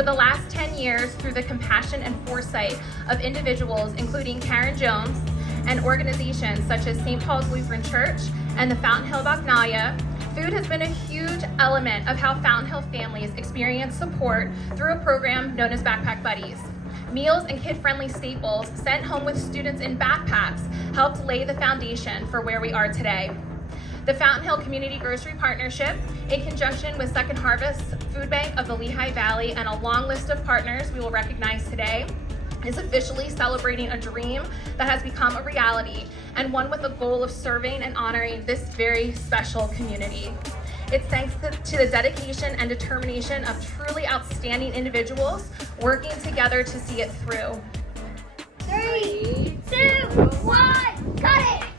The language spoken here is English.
Over the last 10 years, through the compassion and foresight of individuals, including Karen Jones, and organizations such as St. Paul's Lutheran Church and the Fountain Hill Bacchanalia, food has been a huge element of how Fountain Hill families experience support through a program known as Backpack Buddies. Meals and kid-friendly staples sent home with students in backpacks helped lay the foundation for where we are today. The Fountain Hill Community Grocery Partnership, in conjunction with Second Harvest Food Bank of the Lehigh Valley and a long list of partners we will recognize today, is officially celebrating a dream that has become a reality, and one with the goal of serving and honoring this very special community. It's thanks to the dedication and determination of truly outstanding individuals working together to see it through. 3, 2, 1, cut it!